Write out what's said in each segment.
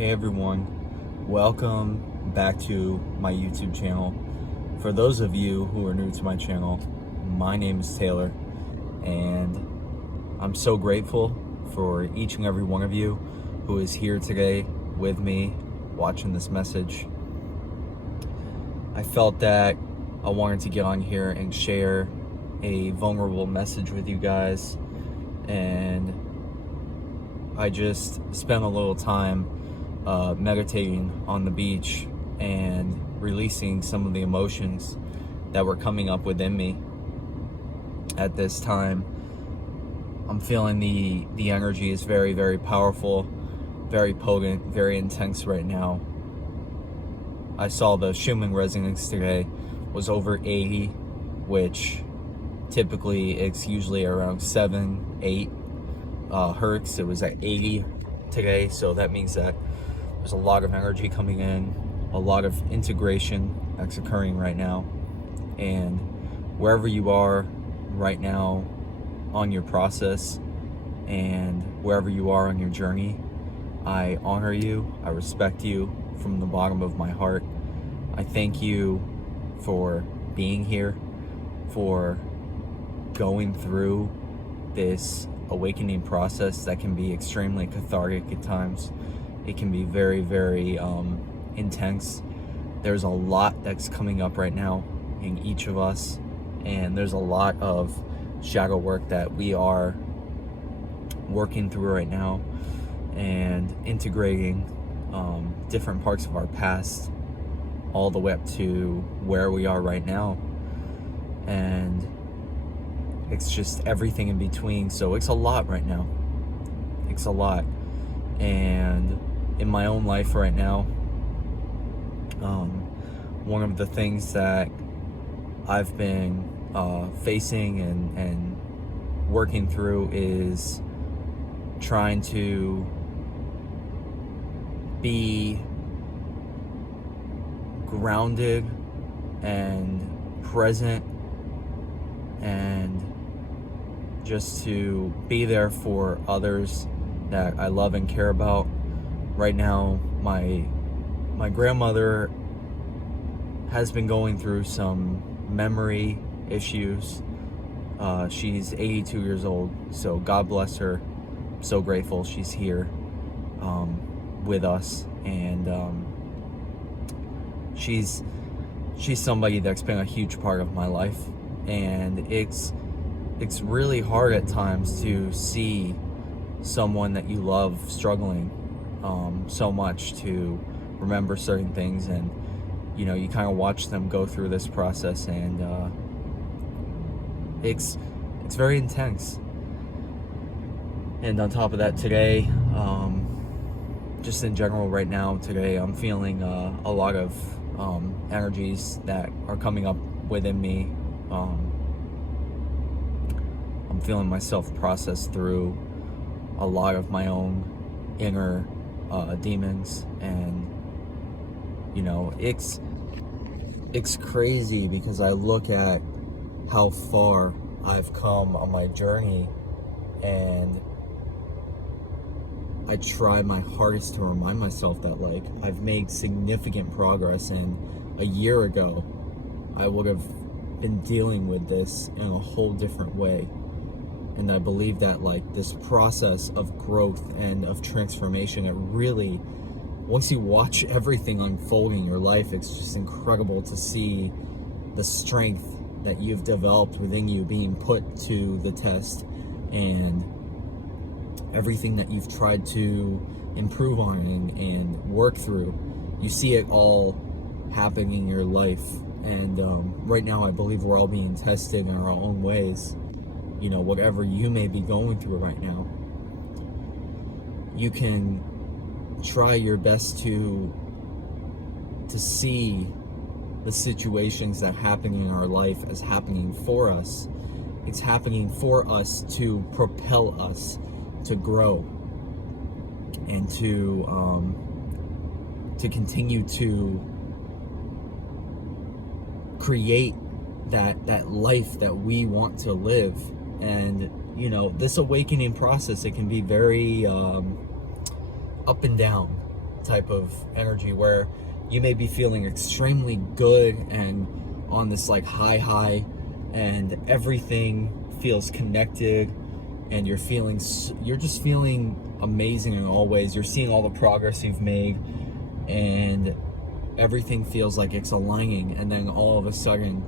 Hey everyone, welcome back to my YouTube channel. For those of you who are new to my channel, my name is Taylor, and I'm so grateful for each and every one of you who is here today with me watching this message. I felt that I wanted to get on here and share a vulnerable message with you guys, and I just spent a little time meditating on the beach and releasing some of the emotions that were coming up within me at this time. I'm feeling the energy is very, very powerful, very potent, very intense right now. I saw the Schumann resonance today was over 80, which typically it's usually around 7-8 hertz. It was at 80 today, so that means that there's a lot of energy coming in, a lot of integration that's occurring right now. And wherever you are right now on your process and wherever you are on your journey, I honor you, I respect you from the bottom of my heart. I thank you for being here, for going through this awakening process that can be extremely cathartic at times. It can be very, very intense. There's a lot that's coming up right now in each of us, and there's a lot of shadow work that we are working through right now and integrating different parts of our past all the way up to where we are right now, and it's just everything in between. So it's a lot right now. It's a lot. And in my own life right now, one of the things that I've been facing and working through is trying to be grounded and present and just to be there for others that I love and care about. Right now, my grandmother has been going through some memory issues. She's 82 years old, so God bless her. I'm so grateful she's here with us, and she's somebody that's been a huge part of my life, and it's really hard at times to see someone that you love struggling so much to remember certain things, and you know, you kind of watch them go through this process, and it's very intense. And on top of that, today, just in general right now today, I'm feeling a lot of energies that are coming up within me. I'm feeling myself process through a lot of my own inner demons, and you know, it's crazy because I look at how far I've come on my journey, and I try my hardest to remind myself that, like, I've made significant progress, and a year ago I would have been dealing with this in a whole different way. And I believe that, like, this process of growth and of transformation, it really, once you watch everything unfolding in your life, it's just incredible to see the strength that you've developed within you being put to the test, and everything that you've tried to improve on and work through. You see it all happening in your life. And right now I believe we're all being tested in our own ways. You know, whatever you may be going through right now, you can try your best to see the situations that happen in our life as happening for us. It's happening for us to propel us to grow and to continue to create that life that we want to live. And you know, this awakening process, it can be very up and down. type of energy where you may be feeling extremely good and on this like high, and everything feels connected, and you're just feeling amazing in all ways. You're seeing all the progress you've made, and everything feels like it's aligning. And then all of a sudden,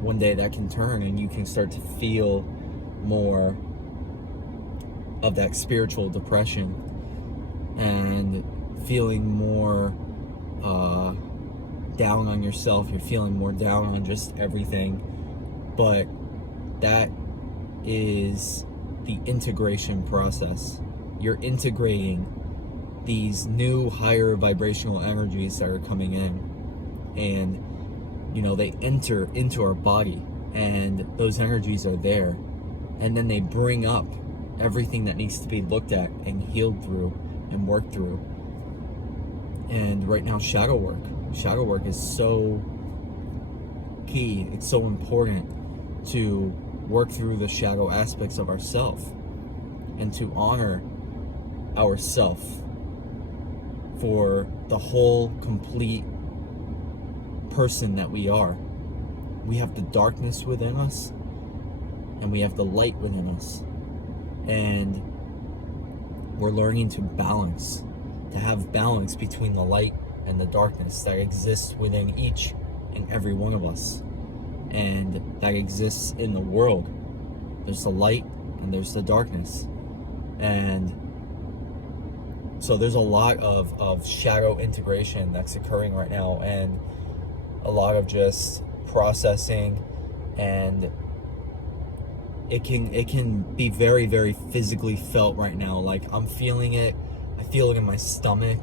one day that can turn, and you can start to feel more of that spiritual depression and feeling more down on yourself. You're feeling more down on just everything. But that is the integration process. You're integrating these new higher vibrational energies that are coming in, and they enter into our body, and those energies are there, and then they bring up everything that needs to be looked at and healed through and worked through. And right now, shadow work is so key. It's so important to work through the shadow aspects of ourself and to honor ourself for the whole complete person that we are. We have the darkness within us, and we have the light within us, and we're learning to have balance between the light and the darkness that exists within each and every one of us, and that exists in the world. There's the light and there's the darkness, and so there's a lot of shadow integration that's occurring right now, and a lot of just processing, and it can be very, very physically felt right now. Like, I'm feeling it. I feel it in my stomach.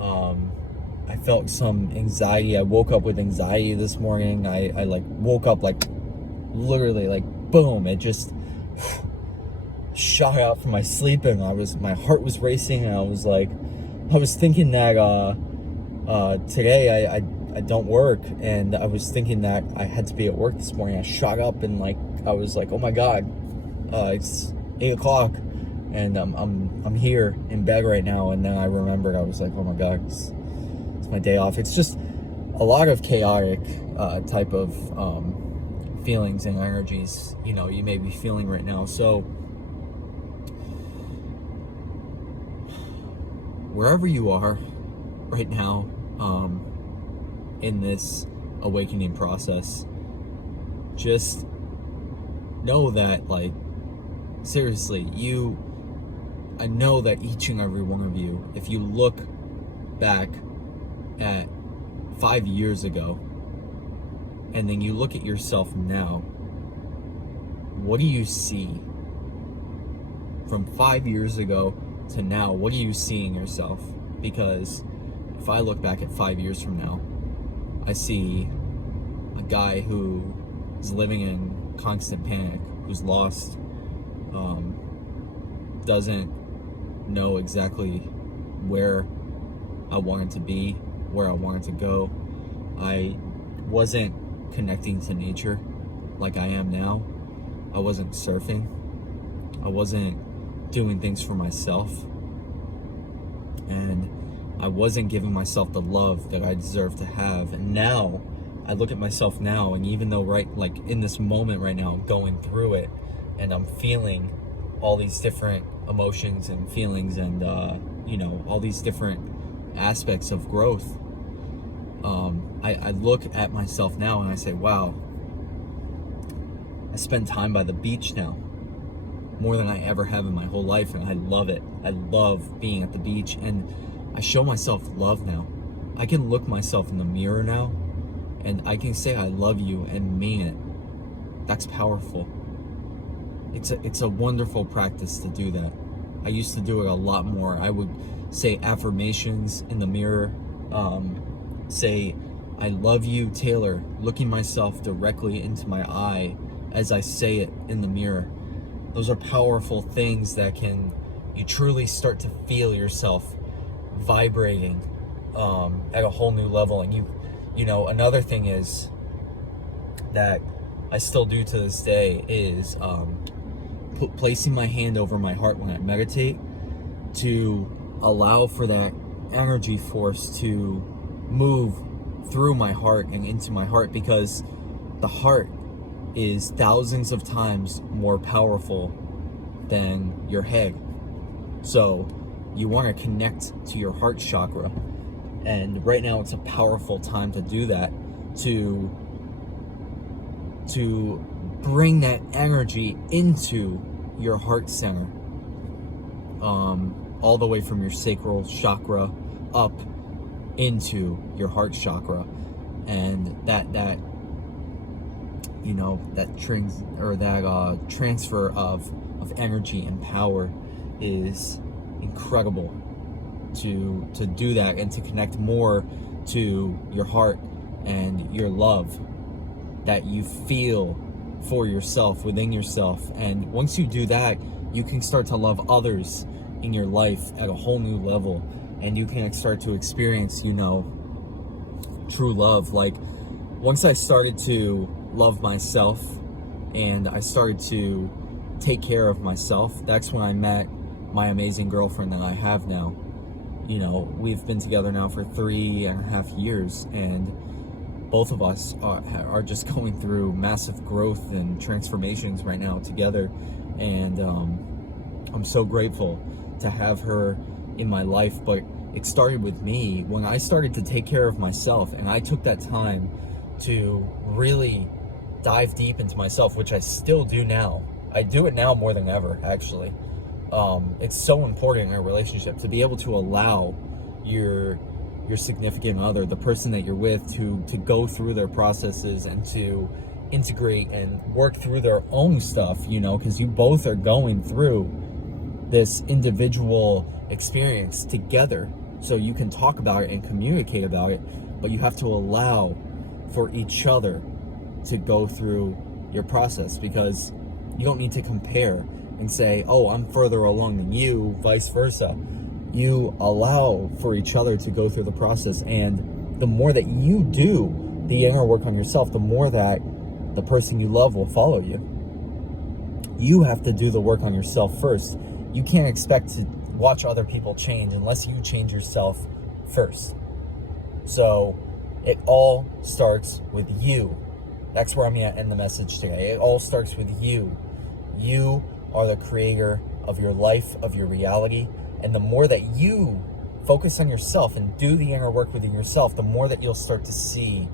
I felt some anxiety. I woke up with anxiety this morning. I woke up literally boom, it just shot out from my sleep, and my heart was racing, and I was thinking that today I don't work, and I was thinking that I had to be at work this morning. I shot up, and I was like, oh my God, it's 8 o'clock, and I'm here in bed right now. And then I remembered, I was like, oh my God, it's my day off. It's just a lot of chaotic type of feelings and energies you may be feeling right now. So wherever you are right now in this awakening process, just know that, seriously, I know that each and every one of you, if you look back at 5 years ago, and then you look at yourself now, what do you see? From 5 years ago to now, what do you see in yourself? Because if I look back at 5 years from now, I see a guy who is living in constant panic, who's lost, doesn't know exactly where I wanted to be, where I wanted to go. I wasn't connecting to nature like I am now. I wasn't surfing. I wasn't doing things for myself. And I wasn't giving myself the love that I deserve to have. And now I look at myself now, and even though in this moment right now, I'm going through it, and I'm feeling all these different emotions and feelings, and all these different aspects of growth, I look at myself now and I say, wow, I spend time by the beach now more than I ever have in my whole life, and I love it. I love being at the beach, and I show myself love now. I can look myself in the mirror now, and I can say I love you and mean it. That's powerful. It's a wonderful practice to do that. I used to do it a lot more. I would say affirmations in the mirror, say, I love you, Taylor, looking myself directly into my eye as I say it in the mirror. Those are powerful things that you truly start to feel yourself vibrating at a whole new level. And another thing is that I still do to this day is placing my hand over my heart when I meditate to allow for that energy force to move through my heart and into my heart, because the heart is thousands of times more powerful than your head. So you want to connect to your heart chakra, and right now it's a powerful time to do that, to bring that energy into your heart center, all the way from your sacral chakra up into your heart chakra. And that transfer of energy and power is incredible, to do that and to connect more to your heart and your love that you feel for yourself, within yourself. And once you do that, you can start to love others in your life at a whole new level, and you can start to experience, true love. Like, once I started to love myself and I started to take care of myself, that's when I met my amazing girlfriend that I have now. We've been together now for 3.5 years, and both of us are just going through massive growth and transformations right now together. And I'm so grateful to have her in my life. But it started with me when I started to take care of myself, and I took that time to really dive deep into myself, which I still do now. I do it now more than ever, actually. It's so important in a relationship to be able to allow your significant other, the person that you're with, to go through their processes and to integrate and work through their own stuff, because you both are going through this individual experience together. So you can talk about it and communicate about it, but you have to allow for each other to go through your process, because you don't need to compare and say, oh, I'm further along than you, vice versa. You allow for each other to go through the process, and the more that you do the inner work on yourself, the more that the person you love will follow you. You have to do the work on yourself first. You can't expect to watch other people change unless you change yourself first. So it all starts with you. That's where I'm going to end the message today. It all starts with you. You are the creator of your life, of your reality. And the more that you focus on yourself and do the inner work within yourself, the more that you'll start to see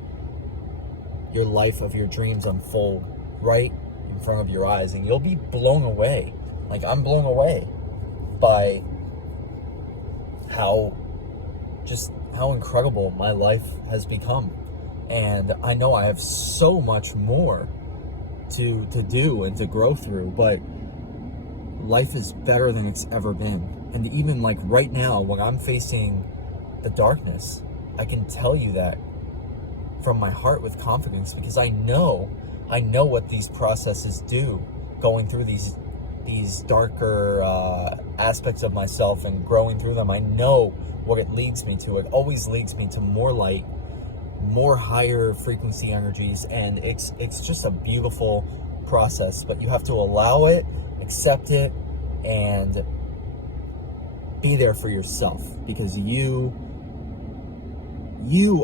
your life of your dreams unfold right in front of your eyes. And you'll be blown away. Like, I'm blown away by how incredible my life has become. And I know I have so much more to do and to grow through, but life is better than it's ever been. And even like right now, when I'm facing the darkness, I can tell you that from my heart with confidence, because I know what these processes do, going through these darker aspects of myself and growing through them. I know what it leads me to. It always leads me to more light, more higher frequency energies, and it's just a beautiful process. But you have to allow it, accept it, and be there for yourself, because you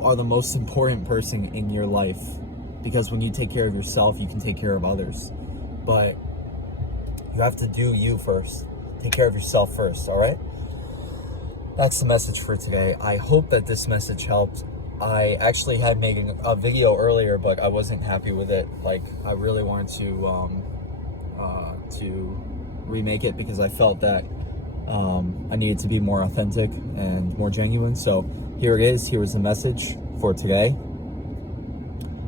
are the most important person in your life. Because when you take care of yourself, you can take care of others. But you have to do you first. Take care of yourself first, all right? That's the message for today. I hope that this message helped. I actually had made a video earlier, but I wasn't happy with it. Like, I really wanted to remake it, because I felt that I needed to be more authentic and more genuine. So here it is. Here is the message for today.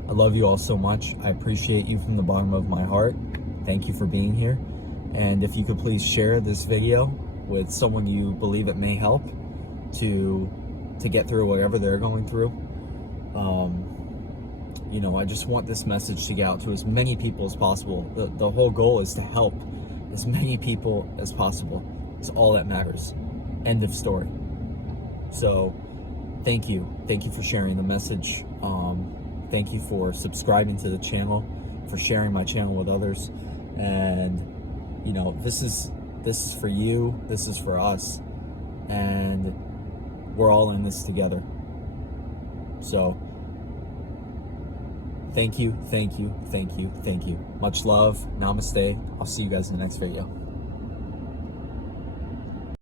I love you all so much. I appreciate you from the bottom of my heart. Thank you for being here. And if you could please share this video with someone you believe it may help to get through whatever they're going through. I just want this message to get out to as many people as possible. The whole goal is to help as many people as possible. It's all that matters. End of story. So thank you for sharing the message. Thank you for subscribing to the channel, for sharing my channel with others. And this is for you, this is for us. and we're all in this together. So thank you, thank you, thank you, thank you. Much love. Namaste. I'll see you guys in the next video.